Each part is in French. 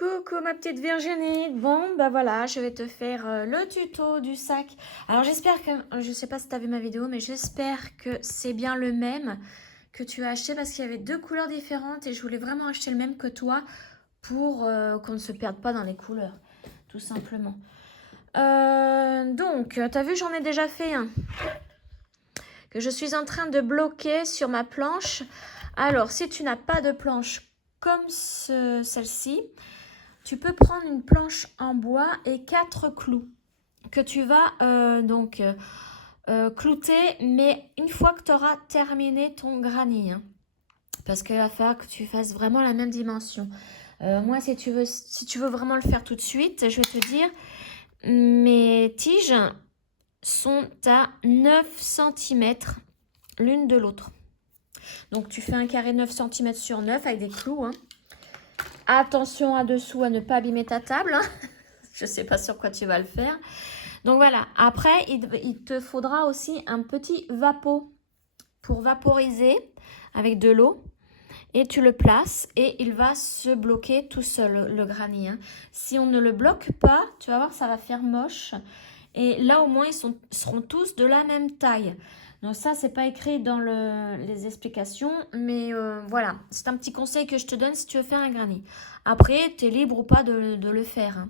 Coucou ma petite Virginie. Bon, bah voilà, je vais te faire le tuto du sac. Alors j'espère que, je sais pas si tu as vu ma vidéo, mais j'espère que c'est bien le même que tu as acheté parce qu'il y avait deux couleurs différentes et je voulais vraiment acheter le même que toi pour qu'on ne se perde pas dans les couleurs, tout simplement. Donc, tu as vu, j'en ai déjà fait un que je suis en train de bloquer sur ma planche. Alors, si tu n'as pas de planche comme celle-ci, tu peux prendre une planche en bois et 4 clous que tu vas clouter, mais une fois que tu auras terminé ton granit, hein, parce qu'il va falloir que tu fasses vraiment la même dimension. Moi, si tu veux vraiment le faire tout de suite, je vais te dire, mes tiges sont à 9 cm l'une de l'autre. Donc, tu fais un carré 9 cm sur 9 avec des clous, hein. Attention à dessous à ne pas abîmer ta table, hein. Je ne sais pas sur quoi tu vas le faire. Donc voilà, après, il te faudra aussi un petit vapeau pour vaporiser avec de l'eau. Et tu le places et il va se bloquer tout seul, le granit, hein. Si on ne le bloque pas, tu vas voir, ça va faire moche. Et là, au moins, ils seront tous de la même taille. Donc ça, c'est pas écrit dans les explications, mais voilà. C'est un petit conseil que je te donne si tu veux faire un granit. Après, tu es libre ou pas de le faire,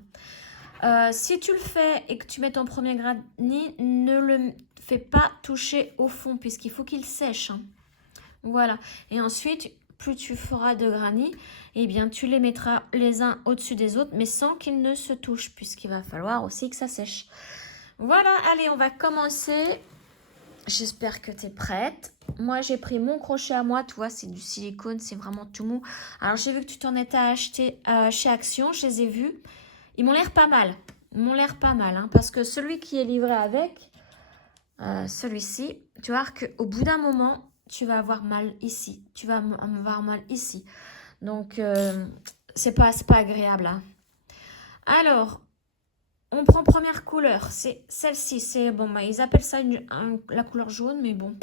hein. Si tu le fais et que tu mets ton premier granit, ne le fais pas toucher au fond puisqu'il faut qu'il sèche, hein. Voilà. Et ensuite, plus tu feras de granit, eh bien, tu les mettras les uns au-dessus des autres, mais sans qu'ils ne se touchent puisqu'il va falloir aussi que ça sèche. Voilà, allez, on va commencer. J'espère que tu es prête. Moi, j'ai pris mon crochet à moi. Tu vois, c'est du silicone, c'est vraiment tout mou. Alors, j'ai vu que tu t'en étais acheté chez Action. Je les ai vus. Ils m'ont l'air pas mal. Ils m'ont l'air pas mal, hein, parce que celui qui est livré avec, celui-ci, tu vas voir qu'au bout d'un moment, tu vas avoir mal ici. Tu vas avoir mal ici. Donc, c'est pas agréable, hein. Alors, on prend première couleur. C'est celle-ci. C'est bon, bah, ils appellent ça la couleur jaune, mais bon.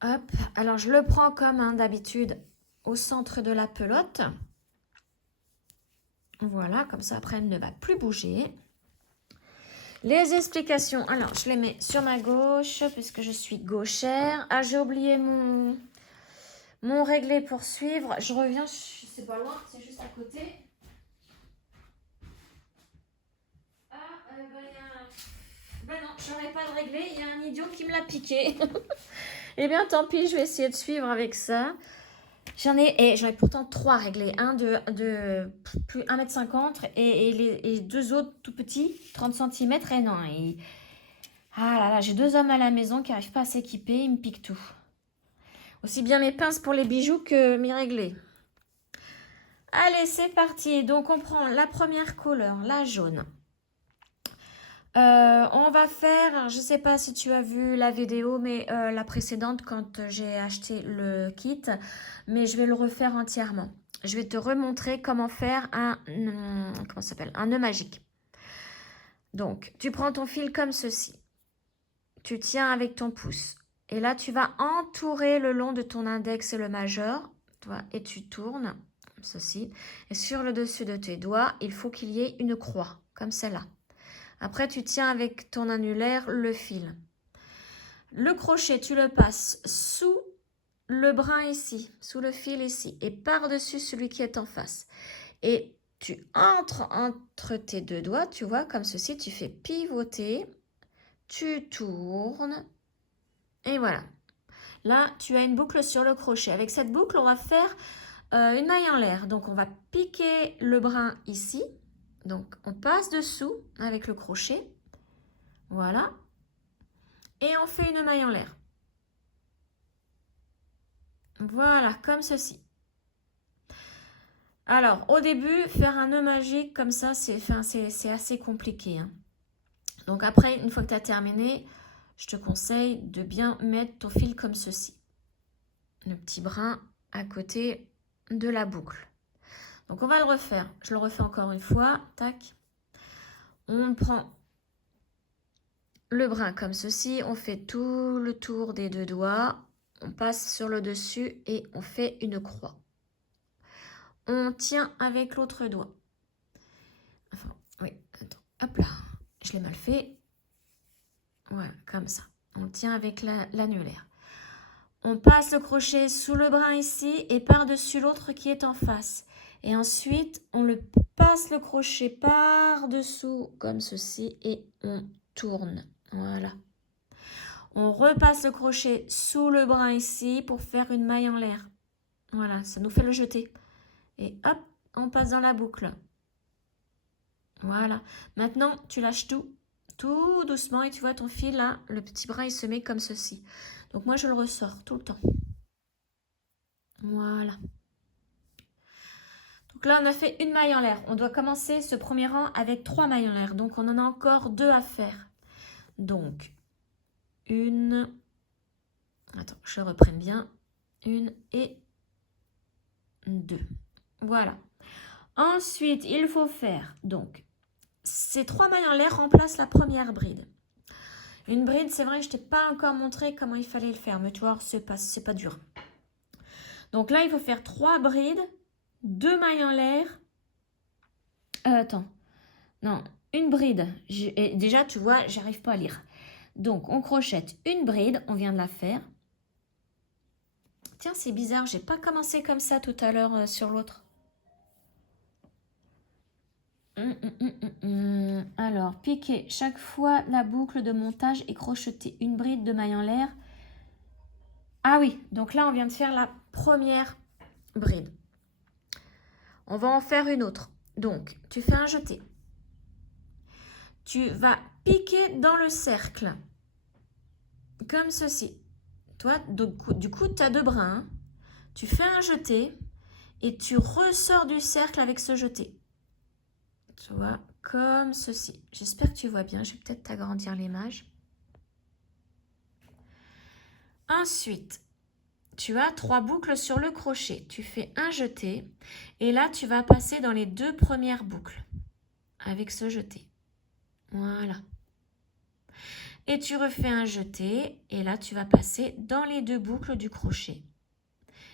Hop. Alors, je le prends comme hein, d'habitude au centre de la pelote. Voilà, comme ça, après, elle ne va plus bouger. Les explications, alors je les mets sur ma gauche puisque je suis gauchère. Ah, j'ai oublié mon réglé pour suivre. Je reviens, c'est pas loin, c'est juste à côté. Ah, ben non, j'en ai pas de réglé, il y a un idiot qui me l'a piqué. Eh bien, tant pis, je vais essayer de suivre avec ça. J'en ai pourtant 3 réglés. Un de plus 1,50 m et deux autres tout petits, 30 cm. Et non, ah là là, j'ai 2 hommes à la maison qui n'arrivent pas à s'équiper, ils me piquent tout. Aussi bien mes pinces pour les bijoux que mes réglés. Allez, c'est parti. Donc, on prend la première couleur, la jaune. On va faire, je ne sais pas si tu as vu la vidéo, mais la précédente quand j'ai acheté le kit, mais je vais le refaire entièrement. Je vais te remontrer comment faire un nœud magique. Donc, tu prends ton fil comme ceci. Tu tiens avec ton pouce. Et là, tu vas entourer le long de ton index et le majeur. Et tu tournes, comme ceci. Et sur le dessus de tes doigts, il faut qu'il y ait une croix, comme celle-là. Après, tu tiens avec ton annulaire le fil. Le crochet, tu le passes sous le brin ici, sous le fil ici. Et par-dessus celui qui est en face. Et tu entres entre tes deux doigts, tu vois, comme ceci. Tu fais pivoter. Tu tournes. Et voilà. Là, tu as une boucle sur le crochet. Avec cette boucle, on va faire une maille en l'air. Donc, on va piquer le brin ici. Donc, on passe dessous avec le crochet. Voilà. Et on fait une maille en l'air. Voilà, comme ceci. Alors, au début, faire un nœud magique comme ça, c'est assez compliqué, hein. Donc, après, une fois que tu as terminé, je te conseille de bien mettre ton fil comme ceci. Le petit brin à côté de la boucle. Donc, on va le refaire. Je le refais encore une fois. Tac. On prend le brin comme ceci. On fait tout le tour des deux doigts. On passe sur le dessus et on fait une croix. on tient avec l'autre doigt. Enfin, oui, attends, hop là, je l'ai mal fait. Voilà, comme ça. On tient avec l'annulaire. On passe le crochet sous le brin ici et par-dessus l'autre qui est en face. Et ensuite, on passe le crochet par-dessous comme ceci et on tourne. Voilà. On repasse le crochet sous le brin ici pour faire une maille en l'air. Voilà, ça nous fait le jeter. Et hop, on passe dans la boucle. Voilà. Maintenant, tu lâches tout doucement et tu vois ton fil là, le petit brin il se met comme ceci. Donc moi je le ressors tout le temps. Voilà. Donc là on a fait une maille en l'air. On doit commencer ce premier rang avec 3 mailles en l'air. Donc on en a encore 2 à faire. Donc une, attends, je reprenne bien, une et 2. Voilà. Ensuite il faut faire donc ces 3 mailles en l'air remplacent la première bride. Une bride, c'est vrai, je t'ai pas encore montré comment il fallait le faire, mais tu vois, c'est pas dur. Donc là, il faut faire 3 brides, 2 mailles en l'air. Attends, non, une bride. Et déjà, tu vois, j'arrive pas à lire. Donc, on crochette une bride, on vient de la faire. Tiens, c'est bizarre, j'ai pas commencé comme ça tout à l'heure sur l'autre. Alors, piquer chaque fois la boucle de montage et crocheter une bride de maille en l'air. Ah oui, donc là, on vient de faire la première bride. On va en faire une autre. Donc, tu fais un jeté. Tu vas piquer dans le cercle. Comme ceci. Toi, du coup, tu as 2 brins. Hein. Tu fais un jeté et tu ressors du cercle avec ce jeté. Tu vois, comme ceci. J'espère que tu vois bien. Je vais peut-être t'agrandir l'image. Ensuite, tu as 3 boucles sur le crochet. Tu fais un jeté et là, tu vas passer dans les 2 premières boucles avec ce jeté. Voilà. Et tu refais un jeté et là, tu vas passer dans les 2 boucles du crochet.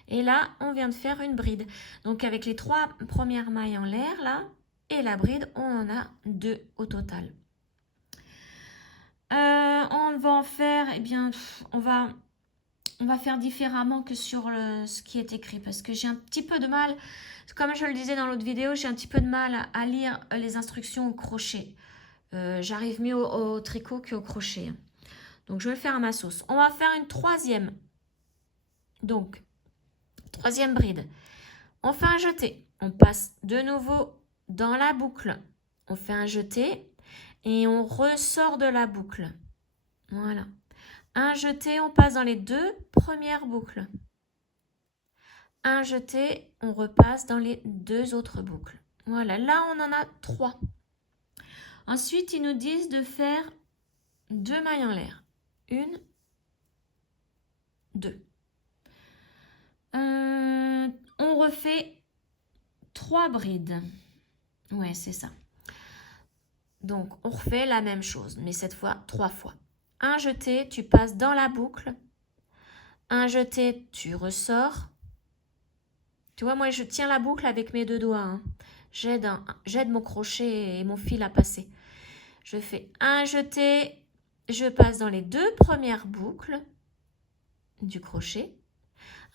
Et là, on vient de faire une bride. Donc, avec les 3 premières mailles en l'air, là, et la bride, on en a 2 au total. On va en faire, eh bien, on va faire différemment que sur ce qui est écrit. Parce que j'ai un petit peu de mal, comme je le disais dans l'autre vidéo, j'ai un petit peu de mal à lire les instructions au crochet. J'arrive mieux au tricot qu'au crochet. Donc, je vais le faire à ma sauce. On va faire une 3e. Donc, 3e bride. On fait un jeté. On passe de nouveau dans la boucle. On fait un jeté et on ressort de la boucle. Voilà. Un jeté, on passe dans les 2 premières boucles. Un jeté, on repasse dans les 2 autres boucles. Voilà, là on en a 3. Ensuite, ils nous disent de faire 2 mailles en l'air. 1, 2. On refait 3 brides. Ouais, c'est ça. Donc, on refait la même chose, mais cette fois, 3 fois. Un jeté, tu passes dans la boucle. Un jeté, tu ressors. Tu vois, moi, je tiens la boucle avec mes 2 doigts. Hein. J'aide mon crochet et mon fil à passer. Je fais un jeté, je passe dans les 2 premières boucles du crochet.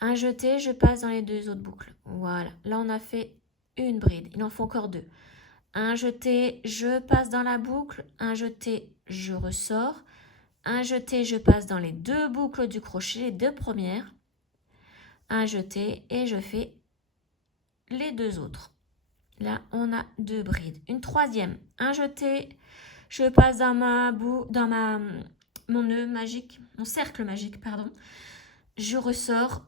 Un jeté, je passe dans les 2 autres boucles. Voilà, là, on a fait une bride. Il en faut encore 2. Un jeté, je passe dans la boucle. Un jeté, je ressors. Un jeté, je passe dans les 2 boucles du crochet, les 2 premières. Un jeté et je fais les 2 autres. Là, on a 2 brides. Une 3e, un jeté, je passe dans mon nœud magique, mon cercle magique, pardon. Je ressors.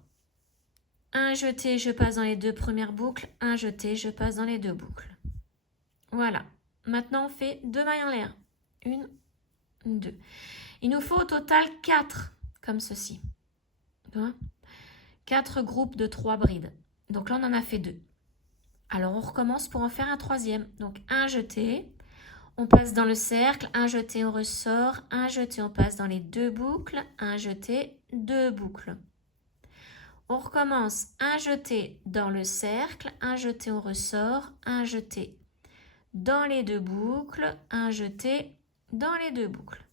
Un jeté, je passe dans les 2 premières boucles. Un jeté, je passe dans les 2 boucles. Voilà. Maintenant, on fait 2 mailles en l'air. 1, 2. Il nous faut au total 4, comme ceci. 4 groupes de 3 brides. Donc là, on en a fait 2. Alors, on recommence pour en faire un 3e. Donc, un jeté, on passe dans le cercle, un jeté, on ressort, un jeté, on passe dans les 2 boucles, un jeté, 2 boucles. On recommence un jeté dans le cercle, un jeté au ressort, un jeté dans les deux boucles, un jeté dans les deux boucles.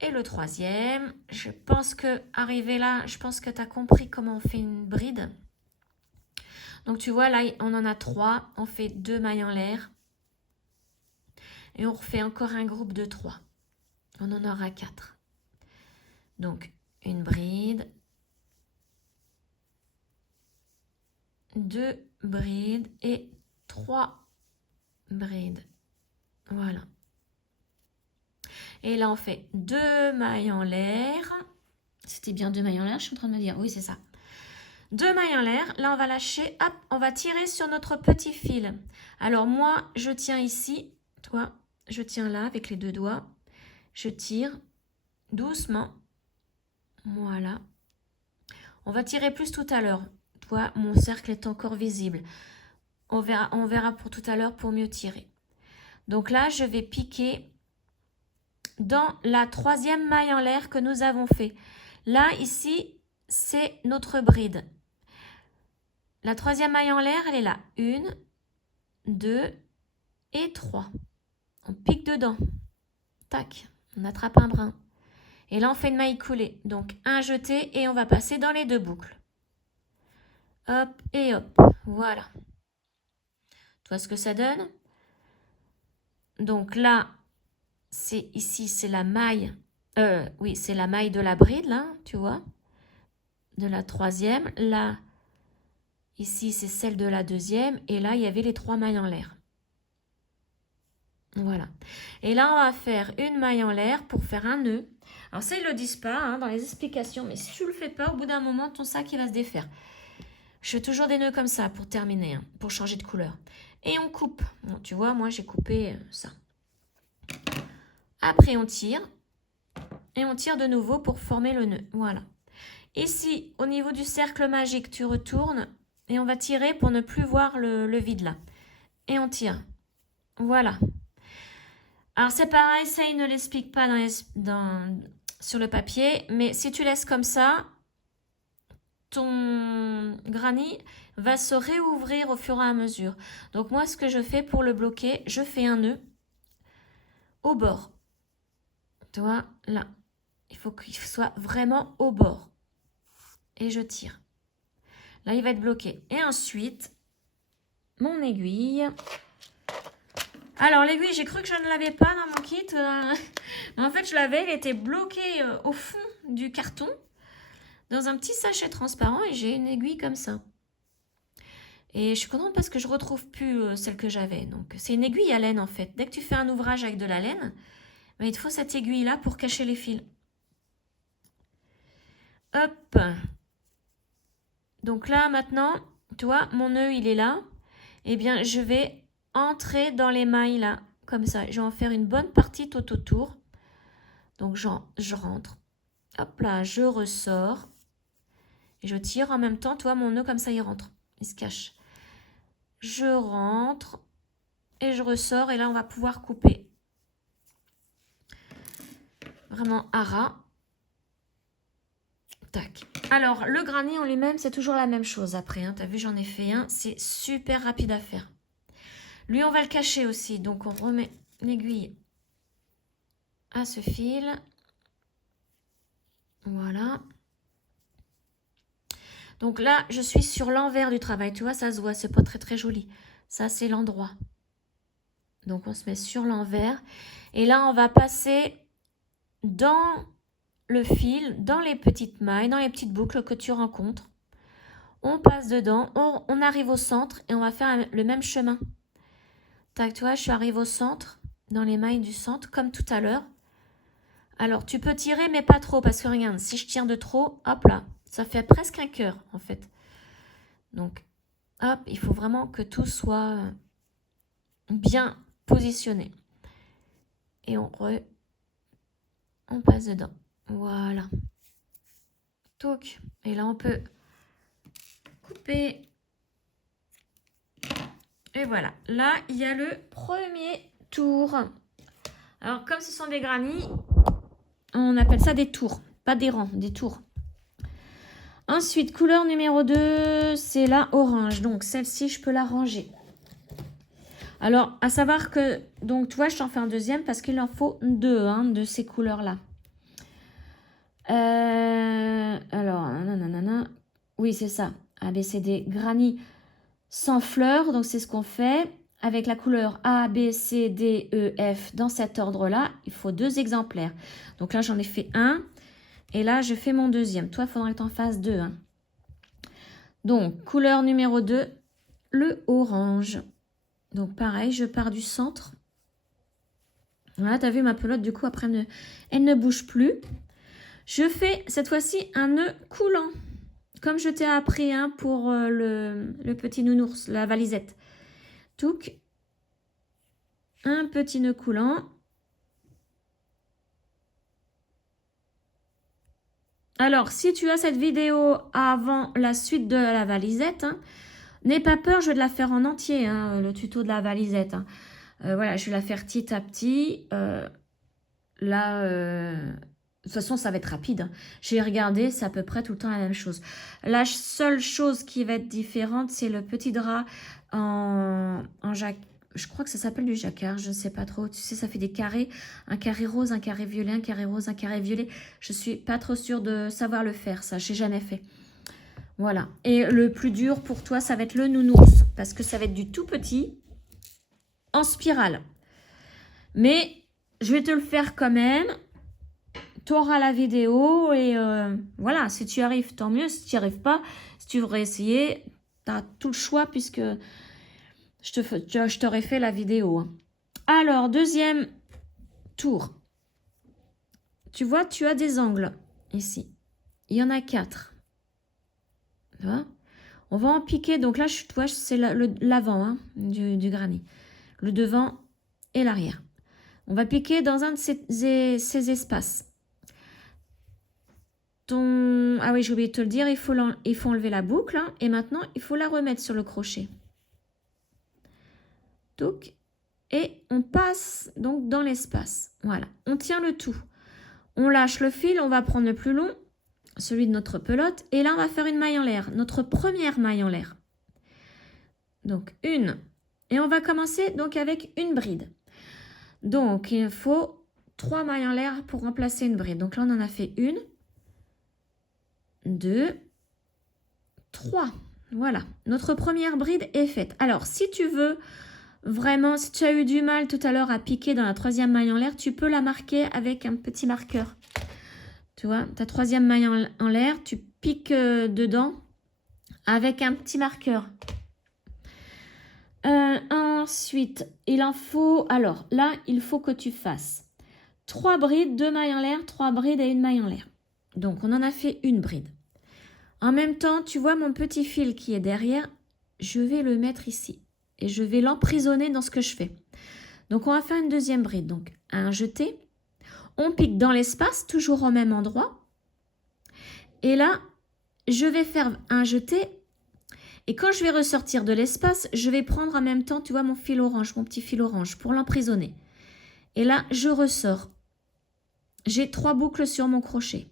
Et le troisième, je pense que arrivé là, je pense que tu as compris comment on fait une bride. Donc tu vois là, on en a 3, on fait 2 mailles en l'air. Et on refait encore un groupe de 3. On en aura 4. Donc, une bride, 2 brides et 3 brides. Voilà. Et là, on fait 2 mailles en l'air. C'était bien 2 mailles en l'air, je suis en train de me dire. Oui, c'est ça. 2 mailles en l'air. Là, on va lâcher. Hop, on va tirer sur notre petit fil. Alors, moi, je tiens ici. Toi, je tiens là avec les 2 doigts. Je tire doucement. Voilà. On va tirer plus tout à l'heure. Toi, mon cercle est encore visible. On verra pour tout à l'heure pour mieux tirer. Donc là, je vais piquer dans la 3e maille en l'air que nous avons fait. Là, ici, c'est notre bride. La 3e maille en l'air, elle est là. 1, 2 et 3. On pique dedans. Tac, on attrape un brin. Et là, on fait une maille coulée. Donc, un jeté et on va passer dans les 2 boucles. Hop et hop. Voilà. Tu vois ce que ça donne? Donc là, ici, c'est la maille. Oui, c'est la maille de la bride, là, tu vois. De la 3e. Là, ici, c'est celle de la 2e. Et là, il y avait les 3 mailles en l'air. Voilà. Et là, on va faire une maille en l'air pour faire un nœud. Alors ça, ils ne le disent pas dans les explications. Mais si tu ne le fais pas, au bout d'un moment, ton sac, il va se défaire. Je fais toujours des nœuds comme ça pour terminer, pour changer de couleur. Et on coupe. Bon, tu vois, moi, j'ai coupé ça. Après, on tire. Et on tire de nouveau pour former le nœud. Voilà. Ici, au niveau du cercle magique, tu retournes. Et on va tirer pour ne plus voir le vide là. Et on tire. Voilà. Alors, c'est pareil, ça, il ne l'explique pas sur le papier. Mais si tu laisses comme ça, ton granny va se réouvrir au fur et à mesure. Donc, moi, ce que je fais pour le bloquer, je fais un nœud au bord. Tu vois, là. Il faut qu'il soit vraiment au bord. Et je tire. Là, il va être bloqué. Et ensuite, mon aiguille. Alors, l'aiguille, j'ai cru que je ne l'avais pas dans mon kit. Mais en fait, je l'avais. Elle était bloquée au fond du carton. Dans un petit sachet transparent. Et j'ai une aiguille comme ça. Et je suis contente parce que je ne retrouve plus celle que j'avais. Donc, c'est une aiguille à laine, en fait. Dès que tu fais un ouvrage avec de la laine, ben, il te faut cette aiguille-là pour cacher les fils. Hop. Donc là, maintenant, tu vois, mon nœud, il est là. Eh bien, je vais entrer dans les mailles là, comme ça. Je vais en faire une bonne partie tout autour. Donc, je rentre. Hop là, je ressors. Et je tire en même temps. Tu vois, mon nœud, comme ça, il rentre. Il se cache. Je rentre. Et je ressors. Et là, on va pouvoir couper. Vraiment à ras. Tac. Alors, le granny en lui-même, c'est toujours la même chose après. Hein. Tu as vu, j'en ai fait un. C'est super rapide à faire. Lui, on va le cacher aussi. Donc, on remet l'aiguille à ce fil. Voilà. Donc là, je suis sur l'envers du travail. Tu vois, ça se voit. C'est pas très, très joli. Ça, c'est l'endroit. Donc, on se met sur l'envers. Et là, on va passer dans le fil, dans les petites mailles, dans les petites boucles que tu rencontres. On passe dedans. On arrive au centre et on va faire le même chemin. Tac, tu vois, je suis arrivée au centre, dans les mailles du centre, comme tout à l'heure. Alors, tu peux tirer, mais pas trop, parce que regarde, si je tire de trop, hop là, ça fait presque un cœur, en fait. Donc, hop, il faut vraiment que tout soit bien positionné. Et on passe dedans. Voilà. Touc. Et là, on peut couper. Et voilà. Là, il y a le premier tour. Alors, comme ce sont des granny, on appelle ça des tours. Pas des rangs, des tours. Ensuite, couleur numéro 2, c'est la orange. Donc, celle-ci, je peux la ranger. Alors, à savoir que, donc, tu vois, je t'en fais un deuxième parce qu'il en faut 2 hein, de ces couleurs-là. Alors, nanana. Oui, c'est ça. A, B, C, D, granit sans fleurs. Donc, c'est ce qu'on fait. Avec la couleur A, B, C, D, E, F, dans cet ordre-là, il faut 2 exemplaires. Donc là, j'en ai fait un. Et là, je fais mon deuxième. Toi, il faudrait que tu en fasses 2. Hein. Donc, couleur numéro 2, le orange. Donc, pareil, je pars du centre. Voilà, tu as vu ma pelote, du coup, après, elle ne bouge plus. Je fais, cette fois-ci, un nœud coulant. Comme je t'ai appris hein, pour le petit nounours, la valisette. Touc. Un petit nœud coulant. Alors, si tu as cette vidéo avant la suite de la valisette, hein, n'aie pas peur, je vais te la faire en entier, hein, le tuto de la valisette. Hein. Voilà, je vais la faire petit à petit. Là, de toute façon, ça va être rapide. Hein. J'ai regardé, c'est à peu près tout le temps la même chose. La seule chose qui va être différente, c'est le petit drap en jacquard. Je crois que ça s'appelle du jacquard, je ne sais pas trop. Tu sais, ça fait des carrés, un carré rose, un carré violet, un carré rose, un carré violet. Je ne suis pas trop sûre de savoir le faire, ça, je n'ai jamais fait. Voilà. Et le plus dur pour toi, ça va être le nounours, parce que ça va être du tout petit en spirale. Mais je vais te le faire quand même. Tu auras la vidéo et voilà, si tu arrives, tant mieux. Si tu n'y arrives pas, si tu voudrais essayer, tu as tout le choix puisque je t'aurais fait la vidéo. Hein. Alors, deuxième tour. Tu vois, tu as des angles ici. Il y en a 4. Tu vois? On va en piquer. Donc là, tu vois, c'est l'avant hein, du granit. Le devant et l'arrière. On va piquer dans un de ces espaces. Ah oui, j'ai oublié de te le dire, il faut enlever la boucle. Hein, et maintenant, il faut la remettre sur le crochet. Donc, et on passe donc dans l'espace. Voilà, on tient le tout. On lâche le fil, on va prendre le plus long, celui de notre pelote. Et là, on va faire une maille en l'air, notre première maille en l'air. Donc, une. Et on va commencer donc avec une bride. Donc, il faut 3 mailles en l'air pour remplacer une bride. Donc là, on en a fait 1, 2, 3. Voilà, notre première bride est faite. Alors, si tu veux vraiment, si tu as eu du mal tout à l'heure à piquer dans la 3e maille en l'air, tu peux la marquer avec un petit marqueur. Tu vois, ta 3e maille en l'air, tu piques dedans avec un petit marqueur. Ensuite, il en faut... Alors, là, il faut que tu fasses 3 brides, 2 mailles en l'air, 3 brides et 1 maille en l'air. Donc, on en a fait une bride. En même temps, tu vois mon petit fil qui est derrière, je vais le mettre ici. Et je vais l'emprisonner dans ce que je fais. Donc, on va faire une deuxième bride. Donc, un jeté. On pique dans l'espace, toujours au même endroit. Et là, je vais faire un jeté. Et quand je vais ressortir de l'espace, je vais prendre en même temps, tu vois, mon fil orange, mon petit fil orange, pour l'emprisonner. Et là, je ressors. J'ai 3 boucles sur mon crochet.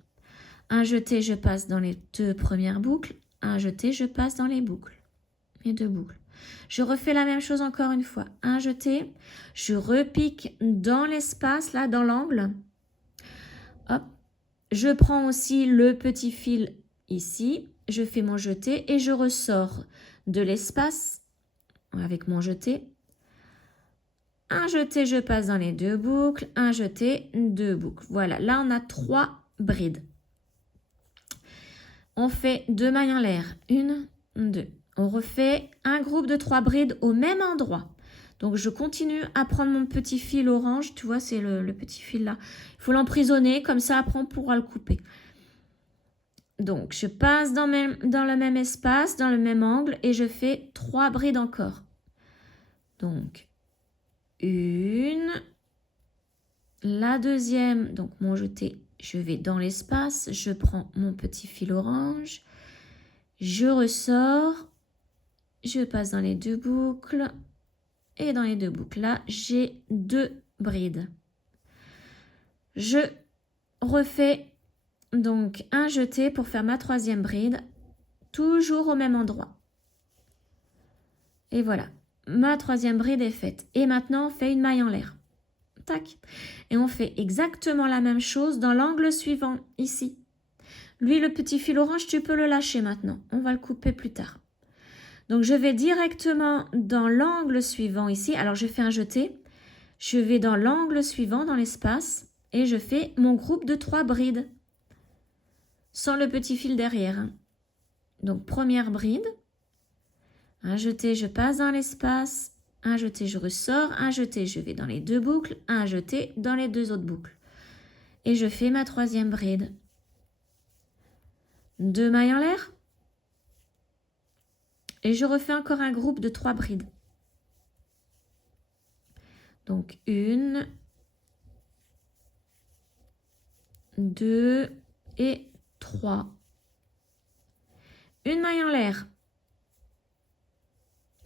Un jeté, je passe dans les 2 premières boucles. Un jeté, je passe dans les boucles. Les 2 boucles. Je refais la même chose encore une fois. Un jeté, je repique dans l'espace, là, dans l'angle. Hop. Je prends aussi le petit fil ici. Je fais mon jeté et je ressors de l'espace avec mon jeté. Un jeté, je passe dans les 2 boucles. Un jeté, 2 boucles. Voilà, là, on a 3 brides. On fait 2 mailles en l'air. 1, 2. On refait un groupe de 3 brides au même endroit. Donc, je continue à prendre mon petit fil orange. Tu vois, c'est le petit fil là. Il faut l'emprisonner. Comme ça, après, on pourra le couper. Donc, je passe dans le même espace, dans le même angle. Et je fais 3 brides encore. Donc, une. La deuxième. Donc, mon jeté, je vais dans l'espace. Je prends mon petit fil orange. Je ressors. Je passe dans les 2 boucles. Et dans les 2 boucles là, j'ai 2 brides. Je refais donc un jeté pour faire ma 3e bride. toujours au même endroit. Et voilà, ma troisième bride est faite. Et maintenant, on fait une maille en l'air. Tac. Et on fait exactement la même chose dans l'angle suivant, ici. Lui, le petit fil orange, tu peux le lâcher maintenant. On va le couper plus tard. Donc, je vais directement dans l'angle suivant ici. Alors, je fais un jeté. Je vais dans l'angle suivant, dans l'espace. Et je fais mon groupe de 3 brides. Sans le petit fil derrière. Donc, première bride. Un jeté, je passe dans l'espace. Un jeté, je ressors. Un jeté, je vais dans les 2 boucles. Un jeté dans les 2 autres boucles. Et je fais ma troisième bride. 2 mailles en l'air. Et je refais encore un groupe de 3 brides. Donc 1, 2 et 3. Une maille en l'air.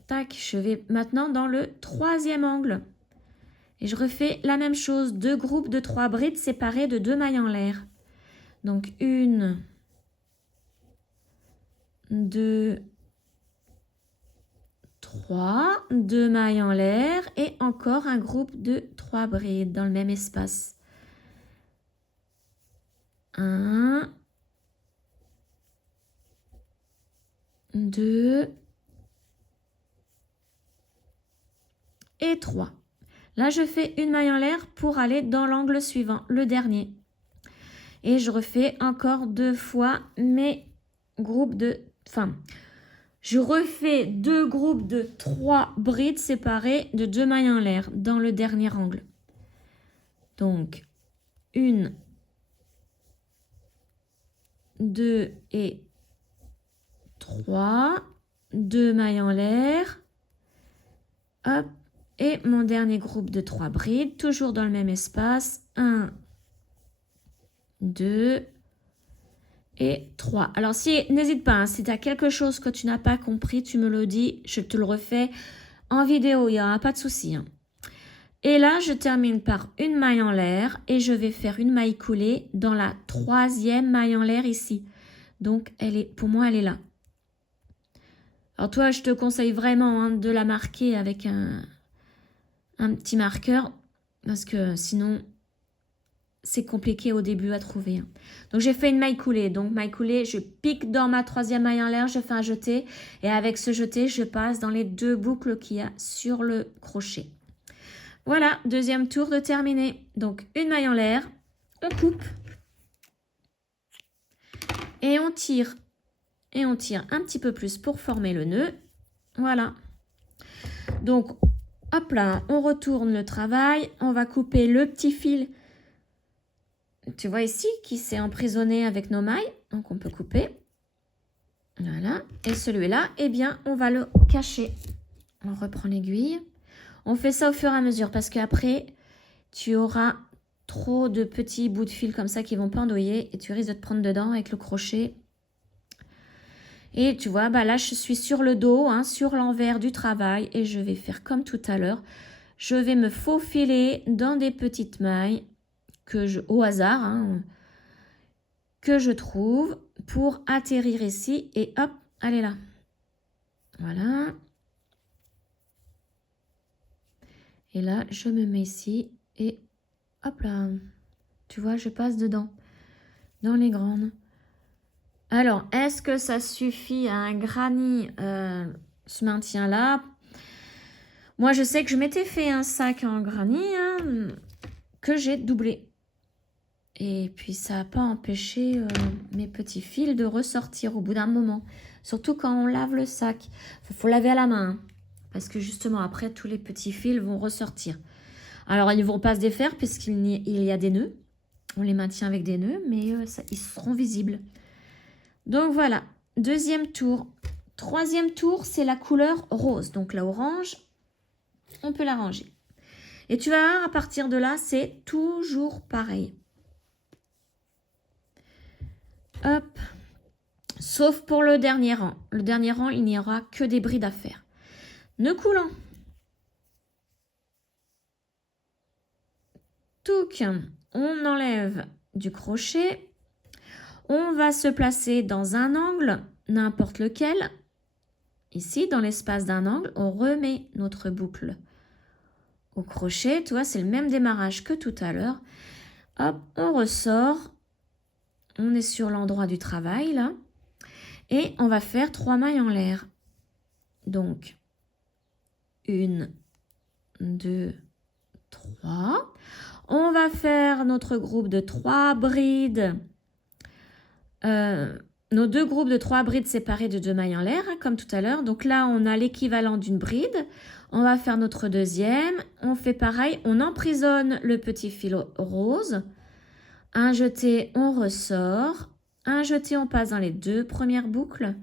Tac, je vais maintenant dans le troisième angle. Et je refais la même chose, 2 groupes de 3 brides séparés de 2 mailles en l'air. Donc 1, 2, 3, 2 mailles en l'air et encore un groupe de 3 brides dans le même espace. 1, 2 et 3. Là, je fais une maille en l'air pour aller dans l'angle suivant, le dernier. Et je refais encore 2 fois mes groupes de... Enfin, je refais 2 groupes de 3 brides séparés de 2 mailles en l'air dans le dernier angle. Donc, 1, 2 et 3. 2 mailles en l'air. Hop. Et mon dernier groupe de 3 brides, toujours dans le même espace. 1, 2 et 3. Alors, n'hésite pas, hein, si tu as quelque chose que tu n'as pas compris, tu me le dis, je te le refais en vidéo, il n'y aura pas de souci. Hein. Et là, je termine par une maille en l'air et je vais faire une maille coulée dans la troisième maille en l'air ici. Donc, pour moi, elle est là. Alors toi, je te conseille vraiment hein, de la marquer avec un petit marqueur parce que sinon c'est compliqué au début à trouver. Hein. Donc j'ai fait une maille coulée. Donc maille coulée, je pique dans ma troisième maille en l'air, je fais un jeté et avec ce jeté, je passe dans les 2 boucles qu'il y a sur le crochet. Voilà, deuxième tour de terminé. Donc une maille en l'air, on coupe et on tire. Et on tire un petit peu plus pour former le nœud. Voilà. Donc hop là, on retourne le travail. On va couper le petit fil. Tu vois ici qui s'est emprisonné avec nos mailles. Donc on peut couper. Voilà. Et celui-là, eh bien, on va le cacher. On reprend l'aiguille. On fait ça au fur et à mesure parce qu'après, tu auras trop de petits bouts de fil comme ça qui vont pendouiller et tu risques de te prendre dedans avec le crochet. Et tu vois, bah là, je suis sur le dos, hein, sur l'envers du travail et je vais faire comme tout à l'heure. Je vais me faufiler dans des petites mailles au hasard, hein, que je trouve pour atterrir ici et hop, elle est là. Voilà. Et là, je me mets ici et hop là. Tu vois, je passe dedans, dans les grandes. Alors, est-ce que ça suffit à un granny ce maintien-là? Moi, je sais que je m'étais fait un sac en granny hein, que j'ai doublé. Et puis, ça n'a pas empêché mes petits fils de ressortir au bout d'un moment. Surtout quand on lave le sac. Il faut laver à la main. Hein, parce que justement, après, tous les petits fils vont ressortir. Alors, ils ne vont pas se défaire puisqu'il y a des nœuds. On les maintient avec des nœuds, mais ils seront visibles. Donc, voilà. Deuxième tour. Troisième tour, c'est la couleur rose. Donc, la orange, on peut la ranger. Et tu vas voir, à partir de là, c'est toujours pareil. Hop. Sauf pour le dernier rang. Le dernier rang, il n'y aura que des brides à faire. Nœud coulant. Touc. On enlève du crochet. On va se placer dans un angle. n'importe lequel. Ici, dans l'espace d'un angle, on remet notre boucle au crochet. Tu vois, c'est le même démarrage que tout à l'heure. Hop, on ressort. On est sur l'endroit du travail, là. Et on va faire 3 mailles en l'air. Donc, 1, 2, 3. On va faire notre groupe de 3 brides. Nos 2 groupes de 3 brides séparés de 2 mailles en l'air, hein, comme tout à l'heure. Donc là, on a l'équivalent d'une bride. On va faire notre deuxième. On fait pareil. On emprisonne le petit fil rose. Un jeté, on ressort. Un jeté, on passe dans les 2 premières boucles.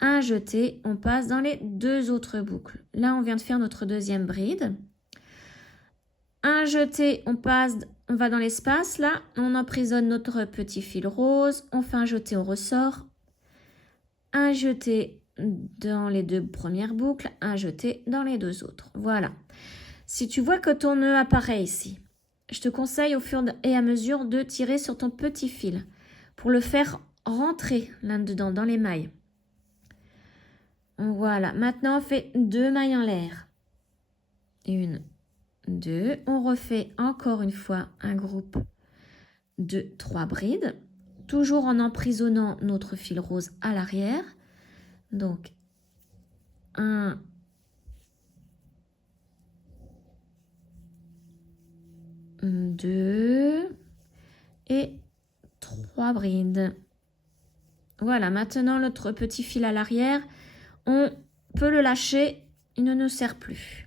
Un jeté, on passe dans les 2 autres boucles. Là, on vient de faire notre deuxième bride. Un jeté, on va dans l'espace. Là, on emprisonne notre petit fil rose. On fait un jeté, on ressort. Un jeté dans les 2 premières boucles. Un jeté dans les 2 autres. Voilà. Si tu vois que ton nœud apparaît ici, je te conseille au fur et à mesure de tirer sur ton petit fil pour le faire rentrer là-dedans, dans les mailles. Voilà. Maintenant, on fait 2 mailles en l'air. 1, 2. On refait encore une fois un groupe de 3 brides, toujours en emprisonnant notre fil rose à l'arrière. Donc, 1, 2 et 3 brides. Voilà, maintenant notre petit fil à l'arrière, on peut le lâcher, il ne nous sert plus.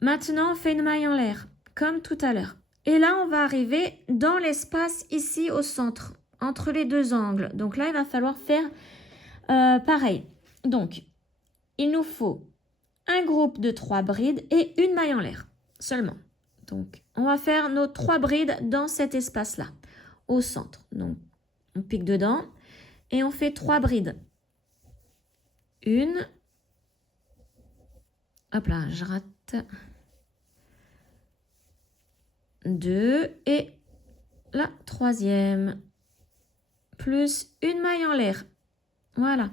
Maintenant, on fait une maille en l'air, comme tout à l'heure. Et là, on va arriver dans l'espace ici au centre, entre les 2 angles. Donc là, il va falloir faire pareil. Donc, il nous faut un groupe de 3 brides et une maille en l'air seulement. Donc, on va faire nos 3 brides dans cet espace-là, au centre. Donc, on pique dedans et on fait 3 brides. 1. Hop là, je rate. 2 et la 3e. Plus une maille en l'air. Voilà.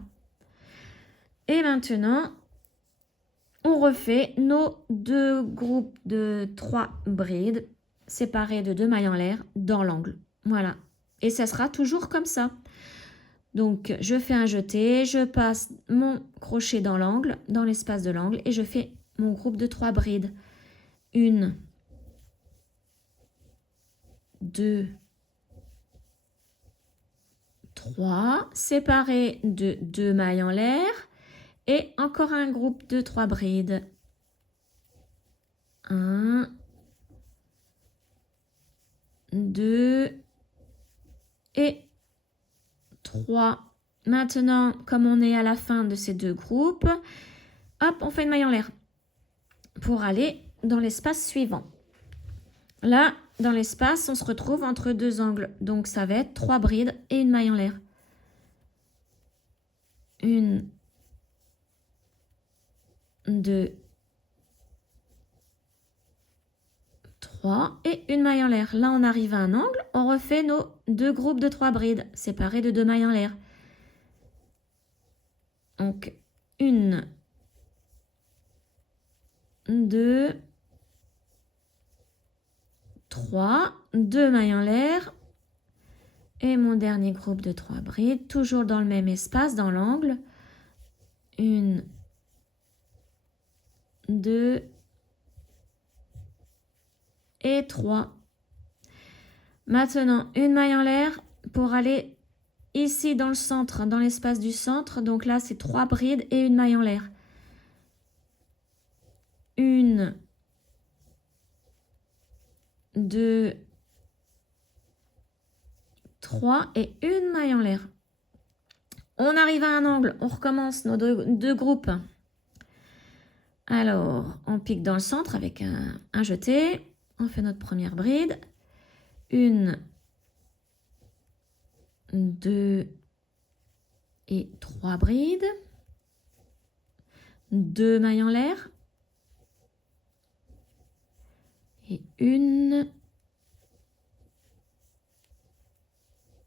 Et maintenant, on refait nos 2 groupes de 3 brides séparés de 2 mailles en l'air dans l'angle. Voilà. Et ça sera toujours comme ça. Donc, je fais un jeté, je passe mon crochet dans l'angle, dans l'espace de l'angle, et je fais mon groupe de 3 brides. 1, 2, 3, séparés de 2 mailles en l'air, et encore un groupe de 3 brides. 1, 2 et 3. Maintenant, comme on est à la fin de ces 2 groupes, hop, on fait une maille en l'air pour aller dans l'espace suivant. Là, dans l'espace, on se retrouve entre 2 angles. Donc, ça va être 3 brides et une maille en l'air. 1, 2, 3 et une maille en l'air. Là, on arrive à un angle. On refait nos 2 groupes de 3 brides séparés de 2 mailles en l'air. Donc, 1, 2, 3, 2 mailles en l'air. Et mon dernier groupe de 3 brides, toujours dans le même espace, dans l'angle. 1, 2 et 3. Maintenant, une maille en l'air pour aller ici dans le centre, dans l'espace du centre. Donc là, c'est 3 brides et une maille en l'air. 1, 2, 3 et une maille en l'air. On arrive à un angle, on recommence nos 2 groupes. Alors, on pique dans le centre avec un jeté. On fait notre première bride. 1, 2 et 3 brides. 2 mailles en l'air. Et 1,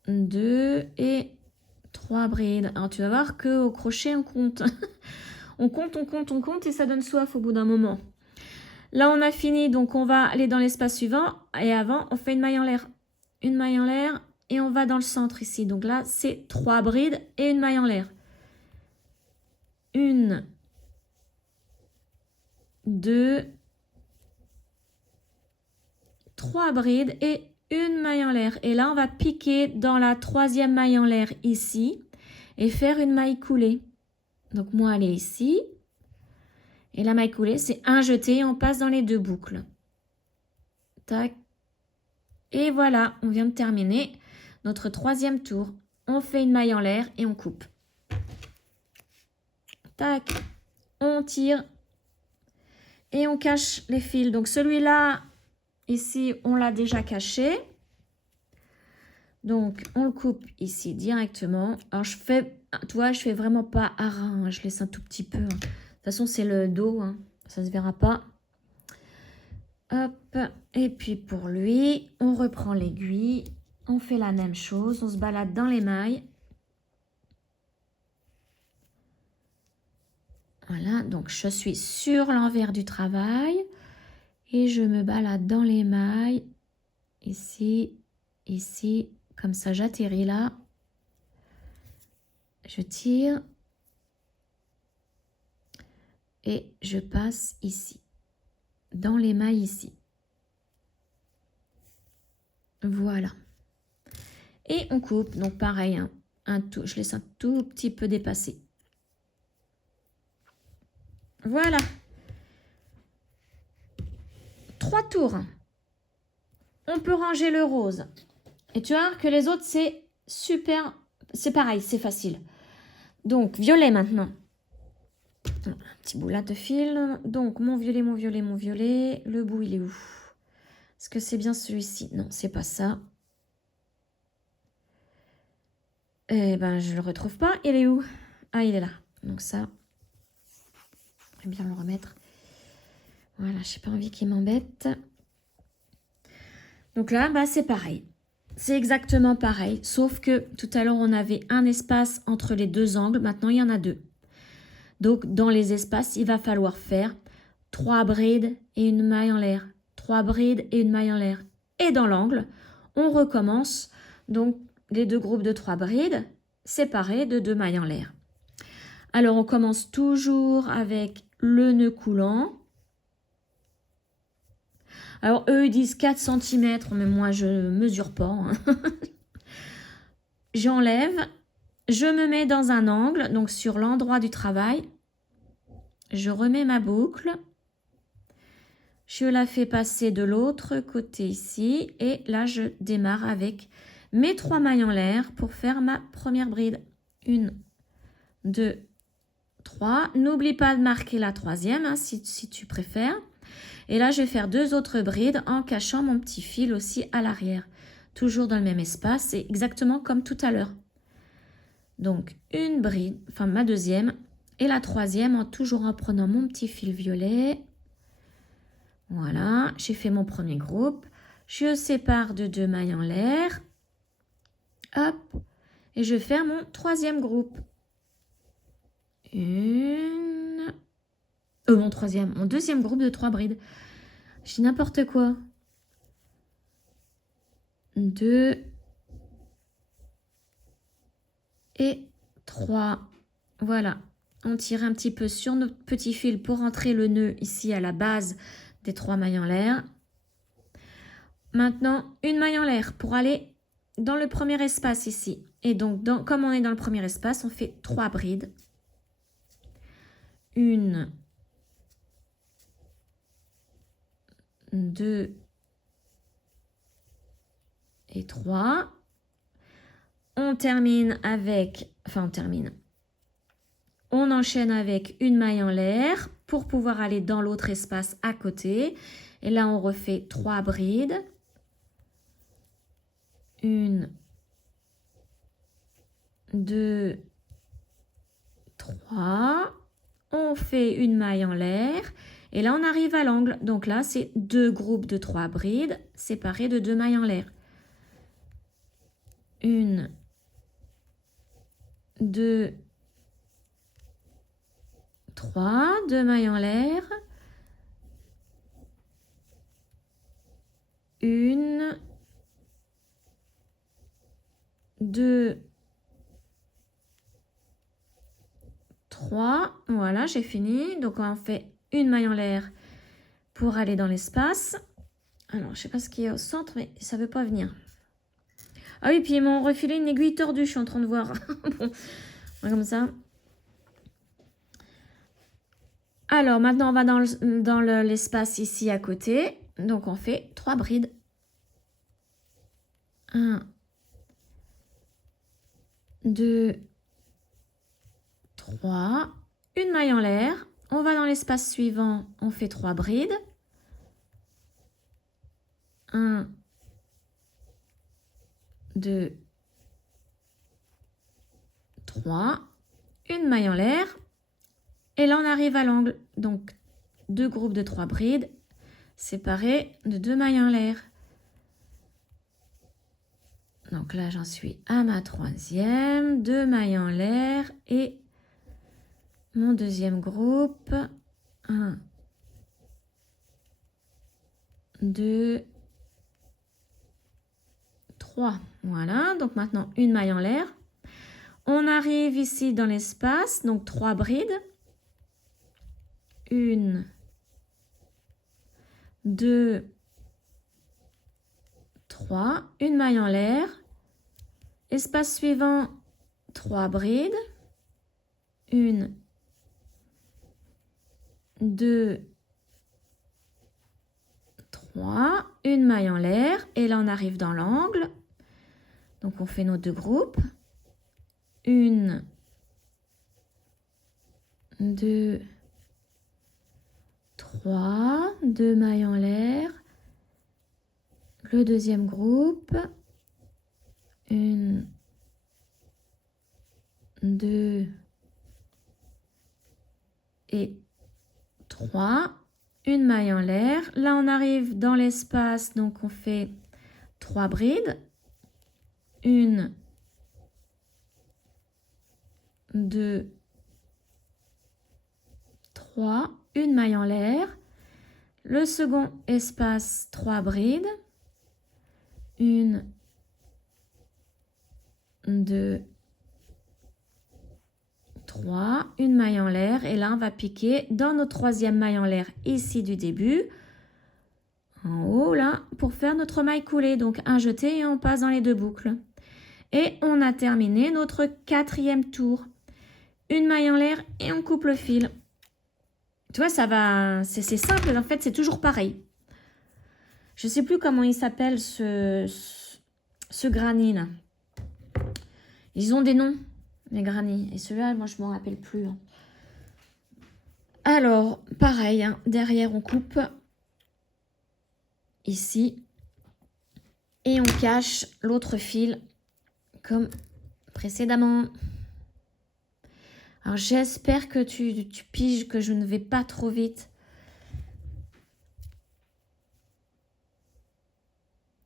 2 et 3. 3 brides. Alors, tu vas voir qu'au crochet, on compte. On compte, on compte, on compte et ça donne soif au bout d'un moment. Là, on a fini, donc on va aller dans l'espace suivant. Et avant, on fait une maille en l'air. Une maille en l'air et on va dans le centre ici. Donc là, c'est 3 brides et une maille en l'air. 1, 2, 3 brides et une maille en l'air. Et là, on va piquer dans la 3e maille en l'air ici et faire une maille coulée. Donc, moi, elle est ici. Et la maille coulée, c'est un jeté et on passe dans les 2 boucles. Tac. Et voilà, on vient de terminer notre 3e tour. On fait une maille en l'air et on coupe. Tac. On tire et on cache les fils. Donc, celui-là, ici, on l'a déjà caché. Donc, on le coupe ici directement. Alors, je fais vraiment pas à ras, hein. Je laisse un tout petit peu. Hein. De toute façon, c'est le dos. Hein. Ça ne se verra pas. Hop. Et puis, pour lui, on reprend l'aiguille. On fait la même chose. On se balade dans les mailles. Voilà. Donc, je suis sur l'envers du travail. Et je me balade dans les mailles. Ici, ici. Comme ça, j'atterris là. Je tire. Et je passe ici. Dans les mailles ici. Voilà. Et on coupe. Donc, pareil. Hein, je laisse un tout petit peu dépasser. Voilà. 3 tours. On peut ranger le rose. Et tu vois que les autres, c'est super. C'est pareil, c'est facile. Donc, violet maintenant. Un petit bout là de fil. Donc, mon violet, mon violet, mon violet. Le bout, il est où? Est-ce que c'est bien celui-ci? Non, c'est pas ça. Eh ben, je le retrouve pas. Il est où? Ah, il est là. Donc ça, je vais bien le remettre. Voilà, j'ai pas envie qu'il m'embête. Donc là, bah, c'est pareil. C'est exactement pareil, sauf que tout à l'heure, on avait un espace entre les 2 angles. Maintenant, il y en a 2. Donc, dans les espaces, il va falloir faire 3 brides et une maille en l'air. 3 brides et une maille en l'air. Et dans l'angle, on recommence donc les 2 groupes de 3 brides séparés de 2 mailles en l'air. Alors, on commence toujours avec le nœud coulant. Alors, eux, ils disent 4 cm, mais moi, je ne mesure pas. Hein. J'enlève, je me mets dans un angle, donc sur l'endroit du travail. Je remets ma boucle. Je la fais passer de l'autre côté ici. Et là, je démarre avec mes 3 mailles en l'air pour faire ma première bride. 1, 2, 3. N'oublie pas de marquer la 3e hein, si tu préfères. Et là, je vais faire 2 autres brides en cachant mon petit fil aussi à l'arrière. Toujours dans le même espace, c'est exactement comme tout à l'heure. Donc, une bride, enfin ma 2e et la 3e, toujours en prenant mon petit fil violet. Voilà, j'ai fait mon premier groupe. Je sépare de 2 mailles en l'air. Hop, et je vais faire mon 3e groupe. Mon 2e groupe de 3 brides. Je dis n'importe quoi. 2 et 3. Voilà. On tire un petit peu sur notre petit fil pour entrer le nœud ici à la base des 3 mailles en l'air. Maintenant, une maille en l'air pour aller dans le premier espace ici. Et donc, comme on est dans le premier espace, on fait 3 brides. 1, 2 et 3. On termine avec, on enchaîne avec une maille en l'air pour pouvoir aller dans l'autre espace à côté. Et là, on refait 3 brides. 1, 2, 3. On fait une maille en l'air. Et là, on arrive à l'angle. Donc là, c'est 2 groupes de 3 brides séparés de 2 mailles en l'air. 1, 2, 3, 2 mailles en l'air, 1, 2, 3, voilà, j'ai fini. Donc on fait une maille en l'air pour aller dans l'espace. Alors, je sais pas ce qui est au centre, mais ça veut pas venir. Ah oui, puis ils m'ont refilé une aiguille tordue, je suis en train de voir. Bon, comme ça. Alors, maintenant, on va dans l'espace ici à côté. Donc, on fait 3 brides. 1, 2, 3. Une maille en l'air. On va dans l'espace suivant. On fait 3 brides. 1, 2, 3. Une maille en l'air. Et là, on arrive à l'angle. Donc, 2 groupes de 3 brides séparés de 2 mailles en l'air. Donc là, j'en suis à ma 3e. 2 mailles en l'air et mon 2e groupe. 1, 2, 3. Voilà. Donc maintenant, une maille en l'air. On arrive ici dans l'espace. Donc 3 brides. 1, 2, 3, une maille en l'air. Espace suivant, 3 brides. 1, 2, 3, une maille en l'air. Et là, on arrive dans l'angle. Donc, on fait nos 2 groupes. 1, 2, 3, 2 mailles en l'air. Le 2e groupe. 1, 2 et 3. Une maille en l'air. Là, on arrive dans l'espace, donc on fait 3 brides. 1, 2, 3. Une maille en l'air. Le second espace, 3 brides. 1, 2, 3, une maille en l'air. Et là, on va piquer dans notre 3e maille en l'air ici du début. En haut, là, pour faire notre maille coulée. Donc, un jeté et on passe dans les 2 boucles. Et on a terminé notre 4e tour. Une maille en l'air et on coupe le fil. Tu vois, ça va... C'est simple, en fait, c'est toujours pareil. Je ne sais plus comment il s'appelle ce granny là. Ils ont des noms, les granny. Et celui-là, moi, je ne m'en rappelle plus. Alors, pareil, hein, derrière, on coupe. Ici. Et on cache l'autre fil comme précédemment. Alors, j'espère que tu piges que je ne vais pas trop vite.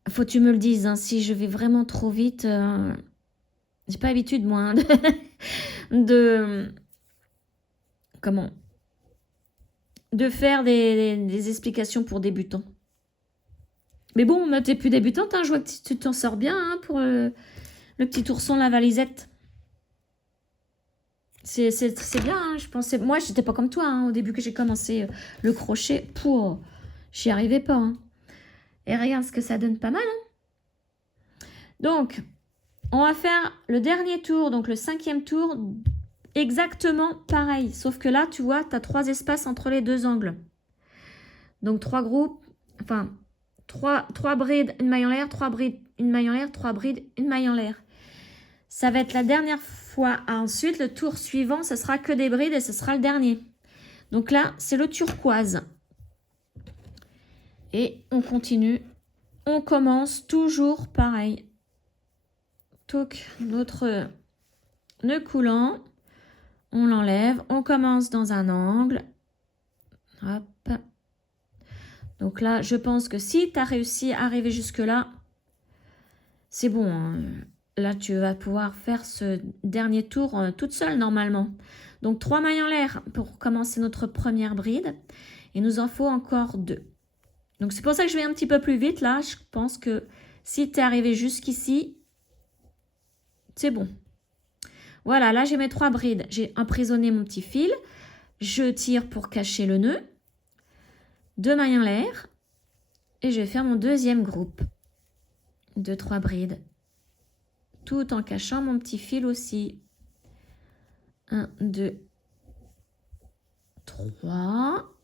Faut que tu me le dises, hein, si je vais vraiment trop vite. J'ai pas l'habitude, moi, hein, comment de faire des explications pour débutants. Mais bon, t'es plus débutante, hein, je vois que tu t'en sors bien hein, pour le petit ourson, la valisette. C'est bien, hein, je pensais... Moi, j'étais pas comme toi, hein, au début que j'ai commencé le crochet. J'y arrivais pas. Hein. Et regarde ce que ça donne pas mal. Hein. Donc, on va faire le dernier tour, donc le 5e tour, exactement pareil. Sauf que là, tu vois, tu as 3 espaces entre les 2 angles. Donc, 3 groupes, enfin, 3 brides, une maille en l'air, 3 brides, une maille en l'air, 3 brides, une maille en l'air. Ça va être la dernière fois. Ensuite, le tour suivant, ce sera que des brides et ce sera le dernier. Donc là, c'est le turquoise. Et on continue. On commence toujours pareil. Toc, notre nœud coulant. On l'enlève. On commence dans un angle. Hop. Donc là, je pense que si tu as réussi à arriver jusque-là, c'est bon. Hein. là, tu vas pouvoir faire ce dernier tour toute seule normalement. Donc, 3 mailles en l'air pour commencer notre première bride. Il nous en faut encore 2. Donc, c'est pour ça que je vais un petit peu plus vite. Là, je pense que si tu es arrivé jusqu'ici, c'est bon. Voilà, là, j'ai mes 3 brides. J'ai emprisonné mon petit fil. Je tire pour cacher le nœud. 2 mailles en l'air. Et je vais faire mon deuxième groupe de 3 brides. Tout en cachant mon petit fil aussi. 1, 2, 3.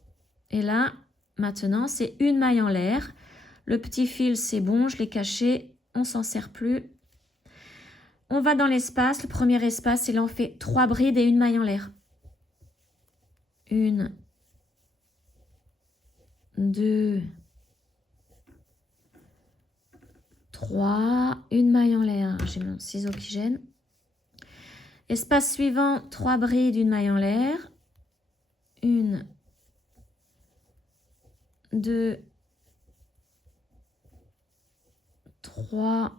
Et là, maintenant, c'est une maille en l'air. Le petit fil, c'est bon, je l'ai caché. On s'en sert plus. On va dans l'espace. Le premier espace, et là, on fait 3 brides et une maille en l'air. 1, 2, 3. Une maille en l'air. J'ai mon ciseau qui gêne. Espace suivant, 3 brides, une maille en l'air. 1, 2, 3,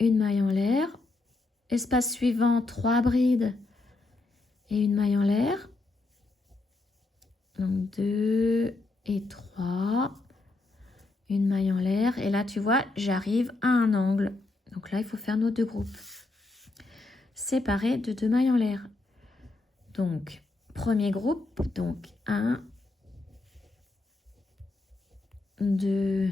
une maille en l'air. Espace suivant, 3 brides et une maille en l'air. Donc 2 et 3, une maille en l'air. Et là, tu vois, j'arrive à un angle. Donc là, il faut faire nos 2 groupes séparés de 2 mailles en l'air. Donc, premier groupe, donc 1, 2,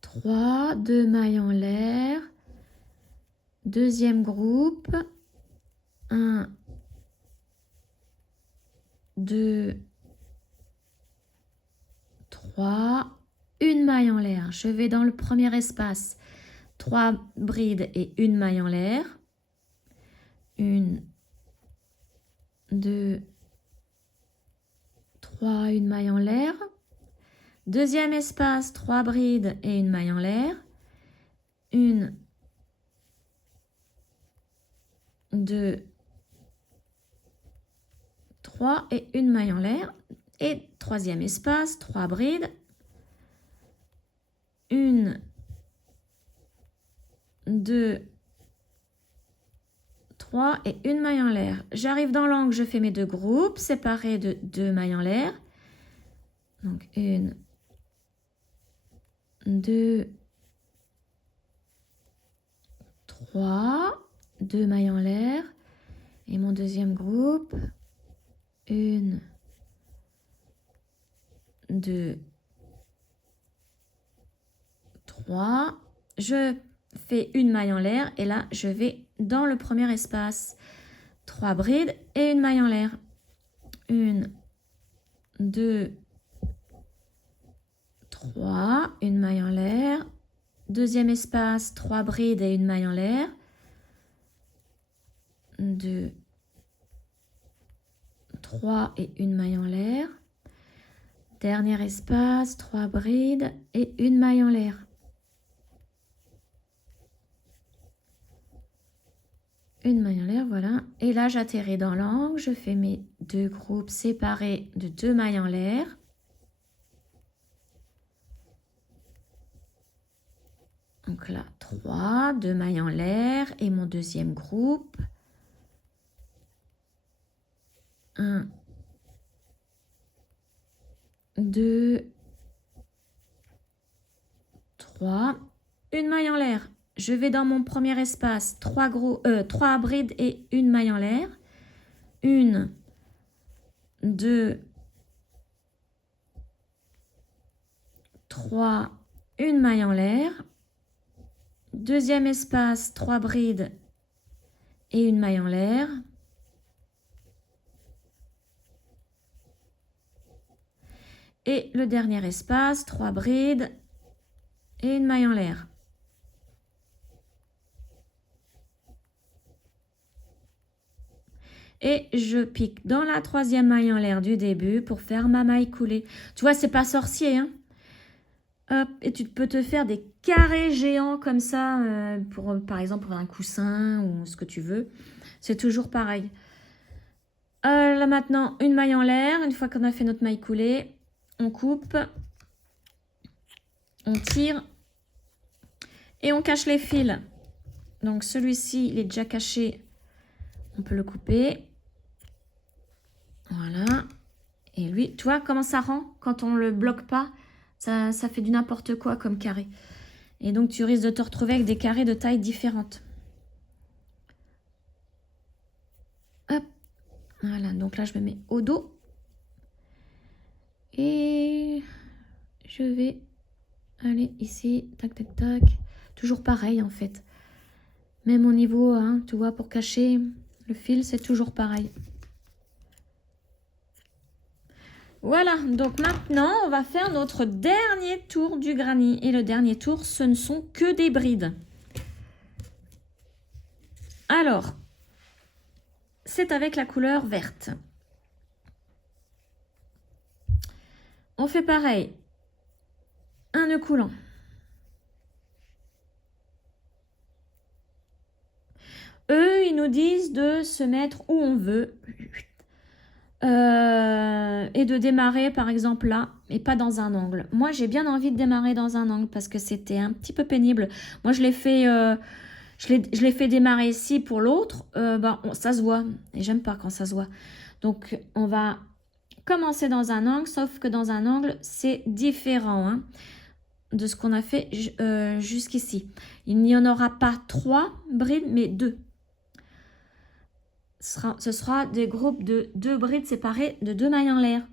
3, 2 mailles en l'air. Deuxième groupe, 1, 2, 3, une maille en l'air. Je vais dans le premier espace, 3 brides et une maille en l'air. 1, 2, 3, une maille en l'air. Deuxième espace, 3 brides et une maille en l'air. 1, 2, 3 et une maille en l'air. Et troisième espace, 3 brides. 1, 2, 3 et une maille en l'air. J'arrive dans l'angle, je fais mes 2 groupes séparés de 2 mailles en l'air. Donc 1, 2, 3, 2 mailles en l'air. Et mon deuxième groupe, 1, 2, 3. Je fais une maille en l'air et là, je vais dans le premier espace. 3 brides et une maille en l'air. 1, 2, 3, une maille en l'air. Deuxième espace, 3 brides et une maille en l'air. 2, 3 et une maille en l'air. Dernier espace, 3 brides et une maille en l'air. Une maille en l'air, voilà. Et là, j'atterris dans l'angle. Je fais mes 2 groupes séparés de 2 mailles en l'air. Donc là, 3, 2 mailles en l'air et mon deuxième groupe. 1, 2, 3, une maille en l'air. Je vais dans mon premier espace, 3 brides et une maille en l'air. 1, 2, 3, une maille en l'air. Deuxième espace, 3 brides et une maille en l'air. Et le dernier espace, 3 brides et une maille en l'air. Et je pique dans la troisième maille en l'air du début pour faire ma maille coulée. Tu vois, c'est pas sorcier, hein. Hop, et tu peux te faire des carrés géants comme ça, par exemple pour un coussin ou ce que tu veux. C'est toujours pareil. Là maintenant, une maille en l'air. Une fois qu'on a fait notre maille coulée, on coupe, on tire Et on cache les fils. Donc celui-ci, il est déjà caché. On peut le couper. Voilà. Et lui, tu vois comment ça rend quand on le bloque pas? Ça fait du n'importe quoi comme carré. Et donc tu risques de te retrouver avec des carrés de taille différentes. Hop. Voilà, donc là je me mets au dos. Et je vais aller ici. Tac, tac, tac. Toujours pareil en fait. Même au niveau, hein, tu vois, pour cacher le fil, c'est toujours pareil. Voilà, donc maintenant, on va faire notre dernier tour du granny. Et le dernier tour, ce ne sont que des brides. Alors, c'est avec la couleur verte. On fait pareil. Un nœud coulant. Eux, ils nous disent de se mettre où on veut. Et de démarrer par exemple là et pas dans un angle. Moi j'ai bien envie de démarrer dans un angle parce que c'était un petit peu pénible. Moi je l'ai fait, je l'ai fait démarrer ici pour l'autre, ça se voit et j'aime pas quand ça se voit. Donc on va commencer dans un angle, sauf que dans un angle c'est différent hein, de ce qu'on a fait jusqu'ici. Il n'y en aura pas 3 brides mais 2. Ce sera des groupes de 2 brides séparées de 2 mailles en l'air.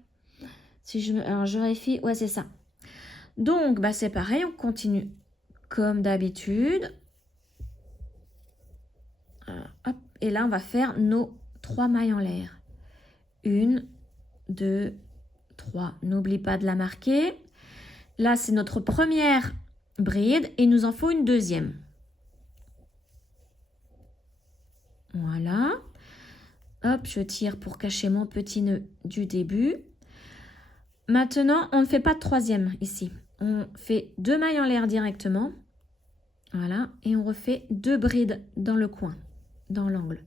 Alors je vérifie, ouais c'est ça. Donc c'est pareil, on continue comme d'habitude. Hop, et là on va faire nos 3 mailles en l'air. 1, 2, 3. N'oublie pas de la marquer. Là c'est notre première bride et il nous en faut une deuxième. Voilà. Hop, je tire pour cacher mon petit nœud du début. Maintenant, on ne fait pas de troisième ici. On fait 2 mailles en l'air directement. Voilà. Et on refait 2 brides dans le coin, dans l'angle.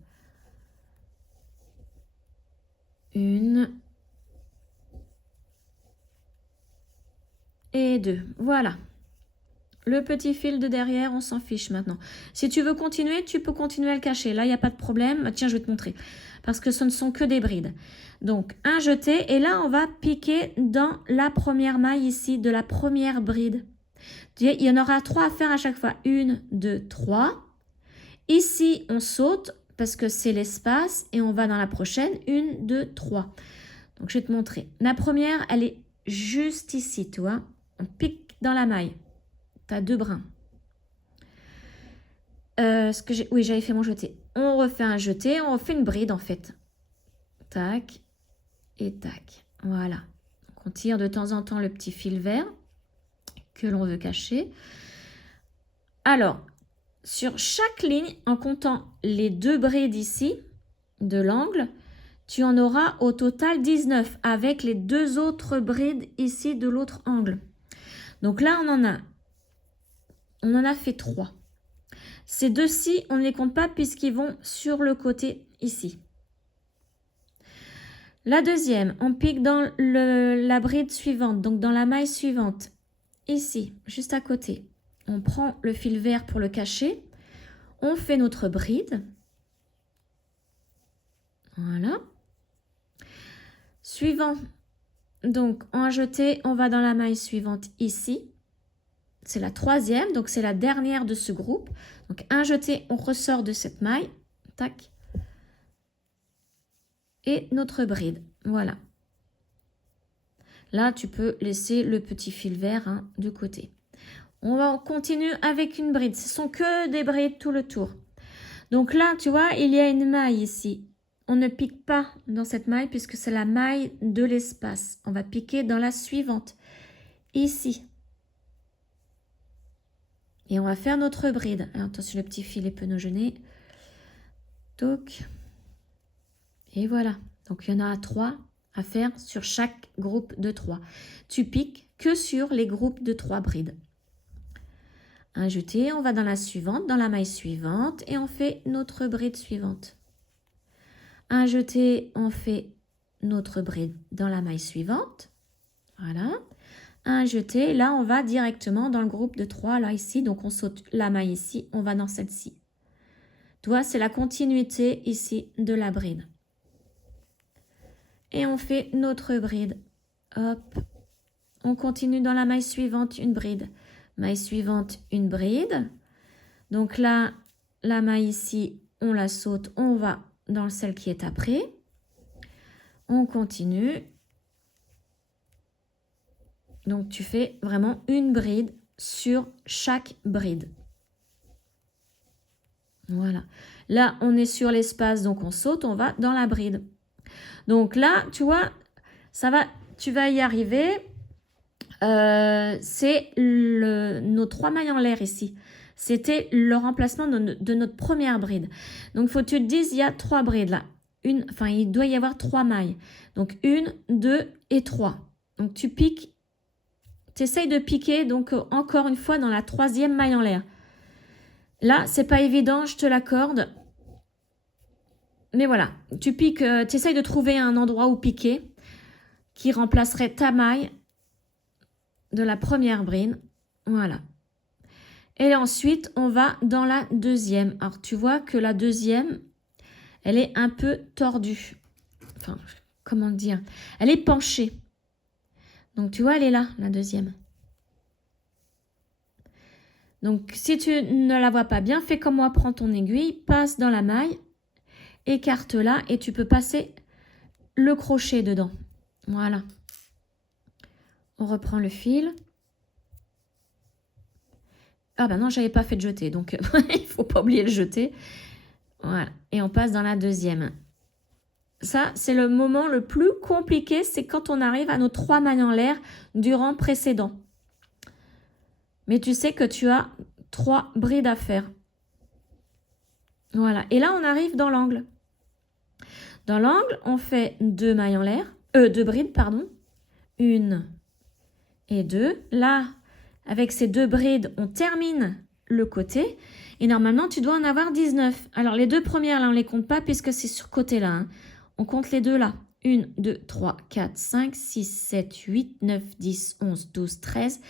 1 et 2. Voilà. Le petit fil de derrière, on s'en fiche maintenant. Si tu veux continuer, tu peux continuer à le cacher. Là, il n'y a pas de problème. Tiens, je vais te montrer. Parce que ce ne sont que des brides. Donc, un jeté. Et là, on va piquer dans la première maille ici de la première bride. Il y en aura 3 à faire à chaque fois. 1, 2, 3. Ici, on saute parce que c'est l'espace. Et on va dans la prochaine. 1, 2, 3. Donc, je vais te montrer. La première, elle est juste ici, tu vois. On pique dans la maille. Tu as 2 brins. Oui, j'avais fait mon jeté. On refait un jeté, on refait une bride en fait. Tac et tac. Voilà. Donc, on tire de temps en temps le petit fil vert que l'on veut cacher. Alors, sur chaque ligne, en comptant les 2 brides ici de l'angle, tu en auras au total 19 avec les 2 autres brides ici de l'autre angle. Donc là, on en a fait 3. Ces 2-ci, on ne les compte pas puisqu'ils vont sur le côté ici. La deuxième, on pique dans la bride suivante, donc dans la maille suivante. Ici, juste à côté. On prend le fil vert pour le cacher. On fait notre bride. Voilà. Suivant, donc en jeté, on va dans la maille suivante ici. C'est la troisième, donc c'est la dernière de ce groupe. Donc un jeté, on ressort de cette maille. Tac. Et notre bride. Voilà. Là, tu peux laisser le petit fil vert de côté. On continue avec une bride. Ce sont que des brides tout le tour. Donc là, tu vois, il y a une maille ici. On ne pique pas dans cette maille puisque c'est la maille de l'espace. On va piquer dans la suivante. Ici. Et on va faire notre bride. Alors, attention, le petit fil peut nous gêner. Donc, et voilà. Donc, il y en a 3 à faire sur chaque groupe de 3. Tu piques que sur les groupes de 3 brides. Un jeté, on va dans la suivante, dans la maille suivante et on fait notre bride suivante. Un jeté, on fait notre bride dans la maille suivante. Voilà. un jeté. Là, on va directement dans le groupe de 3, là, ici. Donc, on saute la maille ici, on va dans celle-ci. Tu vois, c'est la continuité ici de la bride. Et on fait notre bride. Hop. On continue dans la maille suivante, une bride. Maille suivante, une bride. Donc là, la maille ici, on la saute, on va dans celle qui est après. On continue. Donc, tu fais vraiment une bride sur chaque bride. Voilà. Là, on est sur l'espace, donc on saute, on va dans la bride. Donc là, tu vois, ça va, tu vas y arriver. C'est nos 3 mailles en l'air ici. C'était le remplacement de notre première bride. Donc, il faut que tu te dises, il y a 3 brides là. Il doit y avoir 3 mailles. Donc, 1, 2 et 3. Donc, tu piques. Tu essayes de piquer, donc encore une fois, dans la 3e maille en l'air. Là, c'est pas évident, je te l'accorde. Mais voilà, tu piques, tu essayes de trouver un endroit où piquer qui remplacerait ta maille de la première bride. Voilà. Et ensuite, on va dans la 2e. Alors, tu vois que la 2e, elle est un peu tordue. Enfin, comment dire? Elle est penchée. Donc, tu vois, elle est là, la 2e. Donc, si tu ne la vois pas bien, fais comme moi, prends ton aiguille, passe dans la maille, écarte-la et tu peux passer le crochet dedans. Voilà. On reprend le fil. Ah ben non, j'avais pas fait de jeter, donc il faut pas oublier le jeter. Voilà. Et on passe dans la 2e. Ça, c'est le moment le plus compliqué, c'est quand on arrive à nos 3 mailles en l'air du rang précédent. Mais tu sais que tu as 3 brides à faire. Voilà. Et là, on arrive dans l'angle. Dans l'angle, on fait 2 mailles en l'air, 2 brides, pardon. 1 et 2. Là, avec ces 2 brides, on termine le côté. Et normalement, tu dois en avoir 19. Alors, les 2 premières, là, on ne les compte pas puisque c'est sur côté là. Hein. On compte les 2 là. 1, 2, 3, 4, 5, 6, 7, 8, 9, 10, 11, 12, 13,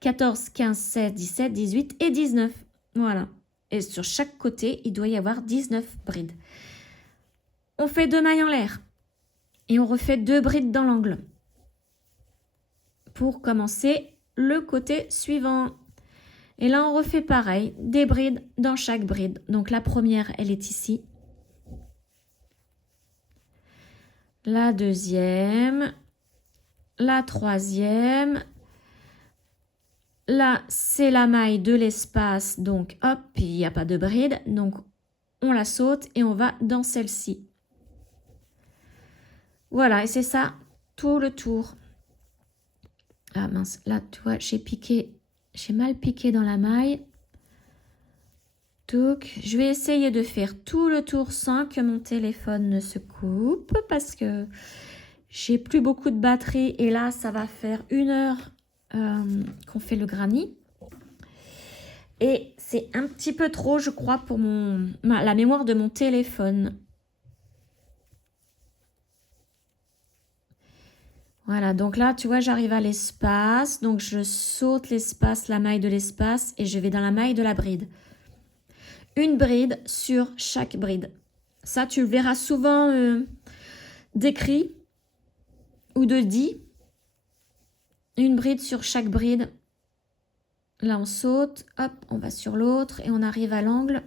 14, 15, 16, 17, 18 et 19. Voilà. Et sur chaque côté, il doit y avoir 19 brides. On fait 2 mailles en l'air. Et on refait 2 brides dans l'angle. Pour commencer le côté suivant. Et là, on refait pareil, des brides dans chaque bride. Donc, la première, elle est ici. La 2e. La 3e. Là, c'est la maille de l'espace. Donc, hop, il n'y a pas de bride. Donc, on la saute et on va dans celle-ci. Voilà, et c'est ça, tout le tour. Ah mince, là, tu vois, j'ai mal piqué dans la maille. Donc, je vais essayer de faire tout le tour sans que mon téléphone ne se coupe parce que j'ai plus beaucoup de batterie et là, ça va faire 1 heure qu'on fait le granny. Et c'est un petit peu trop, je crois, pour la mémoire de mon téléphone. Voilà, donc là, tu vois, j'arrive à l'espace. Donc, je saute l'espace, la maille de l'espace et je vais dans la maille de la bride. Une bride sur chaque bride. Ça, tu le verras souvent décrit ou de dit. Une bride sur chaque bride. Là, on saute. Hop, on va sur l'autre et on arrive à l'angle.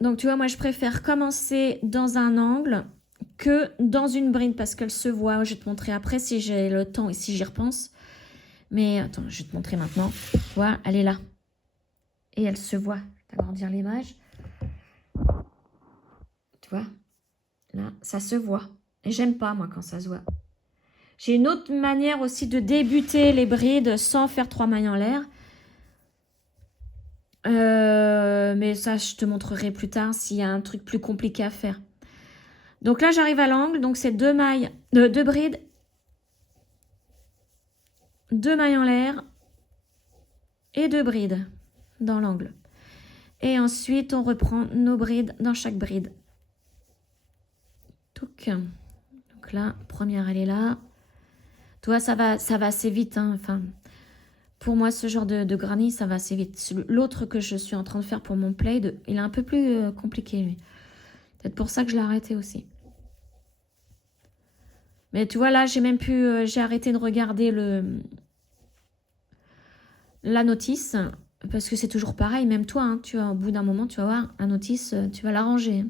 Donc, tu vois, moi, je préfère commencer dans un angle que dans une bride parce qu'elle se voit. Je vais te montrer après si j'ai le temps et si j'y repense. Mais attends, je vais te montrer maintenant. Tu vois, elle est là. Et elle se voit. Je vais t'agrandir l'image. Tu vois, là, ça se voit. Et j'aime pas, moi, quand ça se voit. J'ai une autre manière aussi de débuter les brides sans faire 3 mailles en l'air. Mais ça, je te montrerai plus tard s'il y a un truc plus compliqué à faire. Donc là, j'arrive à l'angle. Donc, c'est 2 mailles, 2 brides. 2 mailles en l'air. Et 2 brides dans l'angle. Et ensuite, on reprend nos brides dans chaque bride. Donc Donc là, première, elle est là. Tu vois, ça va assez vite. Hein. Enfin, pour moi, ce genre de granny, ça va assez vite. L'autre que je suis en train de faire pour mon plaid, il est un peu plus compliqué, lui. Peut-être pour ça que je l'ai arrêté aussi. Mais tu vois, là, j'ai arrêté de regarder la notice. Parce que c'est toujours pareil, même toi, hein, tu vois, au bout d'un moment, tu vas voir, la notice, tu vas l'arranger.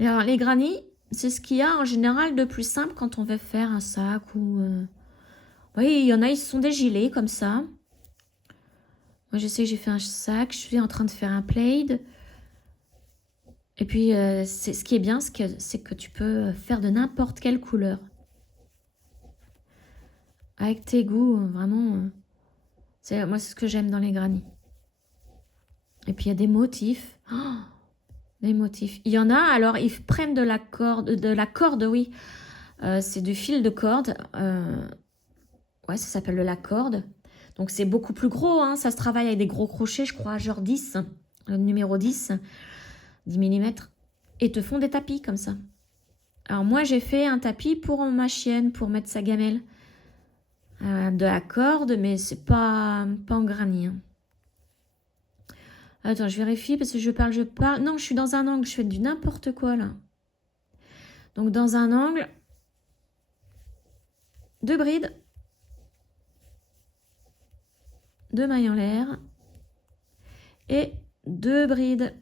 Alors, les granny, c'est ce qu'il y a en général de plus simple quand on veut faire un sac ou... Oui, il y en a, ils sont des gilets comme ça. Moi, je sais que j'ai fait un sac, je suis en train de faire un plaid. Et puis, ce qui est bien, c'est que tu peux faire de n'importe quelle couleur. Avec tes goûts, vraiment... moi, c'est ce que j'aime dans les granny. Et puis, il y a des motifs. Oh, des motifs. Il y en a, alors, ils prennent de la corde, oui. C'est du fil de corde. Ouais, ça s'appelle de la corde. Donc, c'est beaucoup plus gros. Hein. Ça se travaille avec des gros crochets, je crois, genre 10. Le numéro 10 mm. Et te font des tapis comme ça. Alors, moi, j'ai fait un tapis pour ma chienne, pour mettre sa gamelle. De la corde, mais c'est pas en granny. Hein. Attends, je vérifie parce que je parle. Non, je suis dans un angle, je fais du n'importe quoi là. Donc dans un angle, 2 brides, 2 mailles en l'air et 2 brides.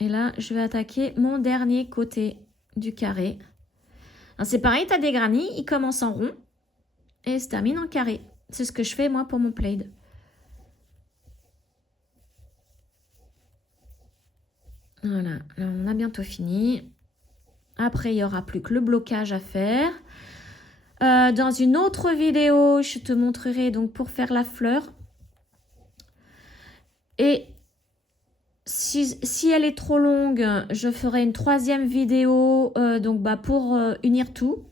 Et là, je vais attaquer mon dernier côté du carré. C'est pareil, tu as des granny, ils commencent en rond et se terminent en carré. C'est ce que je fais moi pour mon plaid. Voilà, là on a bientôt fini. Après, il n'y aura plus que le blocage à faire. Dans une autre vidéo, je te montrerai donc pour faire la fleur. Et si elle est trop longue, je ferai une 3e vidéo donc pour unir tout.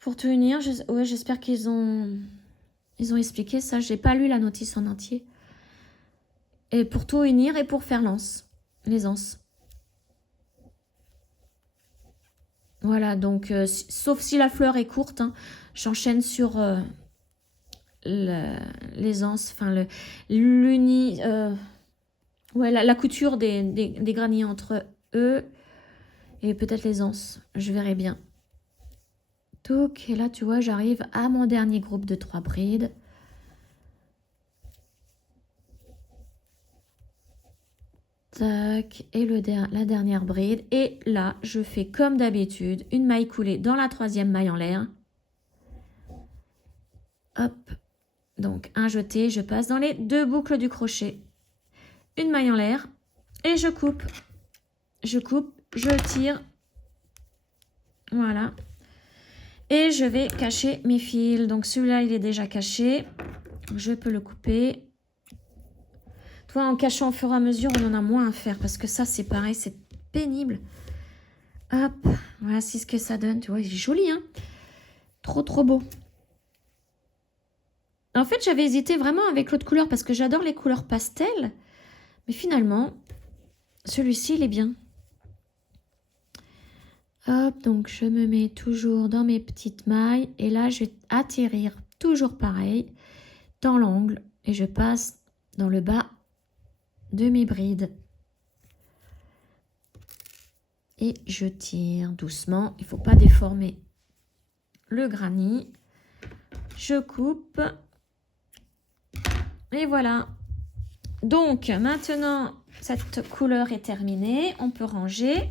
Pour tout unir, ouais, j'espère qu'ils ont expliqué ça. J'ai pas lu la notice en entier. Et pour tout unir et pour faire les anses. Voilà, donc, sauf si la fleur est courte, hein, j'enchaîne sur les anses, enfin, ouais, la couture des granny entre eux et peut-être les anses, je verrai bien. Donc, et là, tu vois, j'arrive à mon dernier groupe de 3 brides. Tac, et la dernière bride. Et là, je fais comme d'habitude, une maille coulée dans la 3e maille en l'air. Hop, donc un jeté, je passe dans les 2 boucles du crochet. Une maille en l'air et je coupe. Je tire. Voilà. Et je vais cacher mes fils. Donc celui-là, il est déjà caché. Je peux le couper. Toi, en cachant au fur et à mesure, on en a moins à faire. Parce que ça, c'est pareil, c'est pénible. Hop, voici ce que ça donne. Tu vois, il est joli, hein? Trop, trop beau. En fait, j'avais hésité vraiment avec l'autre couleur parce que j'adore les couleurs pastel. Mais finalement, celui-ci, il est bien. Hop, donc je me mets toujours dans mes petites mailles. Et là, je vais atterrir toujours pareil dans l'angle. Et je passe dans le bas de mes brides. Et je tire doucement. Il ne faut pas déformer le granny. Je coupe. Et voilà. Donc, maintenant, cette couleur est terminée. On peut ranger.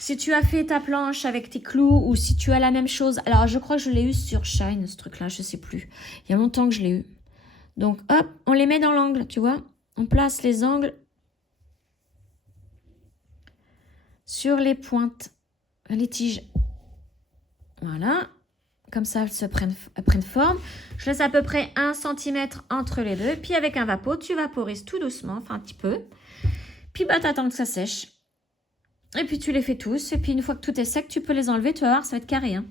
Si tu as fait ta planche avec tes clous ou si tu as la même chose. Alors, je crois que je l'ai eu sur Shine, ce truc-là. Je ne sais plus. Il y a longtemps que je l'ai eu. Donc, hop, on les met dans l'angle, tu vois. On place les angles sur les pointes, les tiges. Voilà. Comme ça, elles se prennent forme. Je laisse à peu près 1 cm entre les deux. Puis avec un vapeau, tu vaporises tout doucement, enfin un petit peu. Puis bah, tu attends que ça sèche. Et puis tu les fais tous. Et puis une fois que tout est sec, tu peux les enlever. Tu vas voir, ça va être carré. Hein.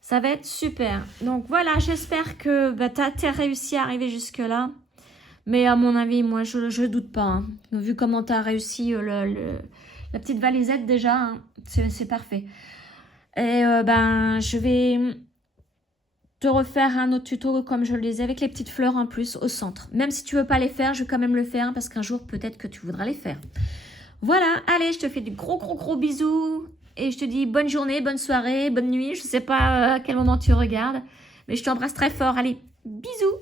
Ça va être super. Donc voilà, j'espère que bah, tu as réussi à arriver jusque-là. Mais à mon avis, moi, je doute pas. Hein. Vu comment tu as réussi la petite valisette déjà, hein, c'est parfait. Et ben, je vais te refaire un autre tuto comme je le disais avec les petites fleurs en plus au centre. Même si tu veux pas les faire, je vais quand même le faire parce qu'un jour peut-être que tu voudras les faire. Voilà, allez, je te fais des gros bisous et je te dis bonne journée, bonne soirée, bonne nuit. Je sais pas à quel moment tu regardes, mais je t'embrasse très fort. Allez, bisous.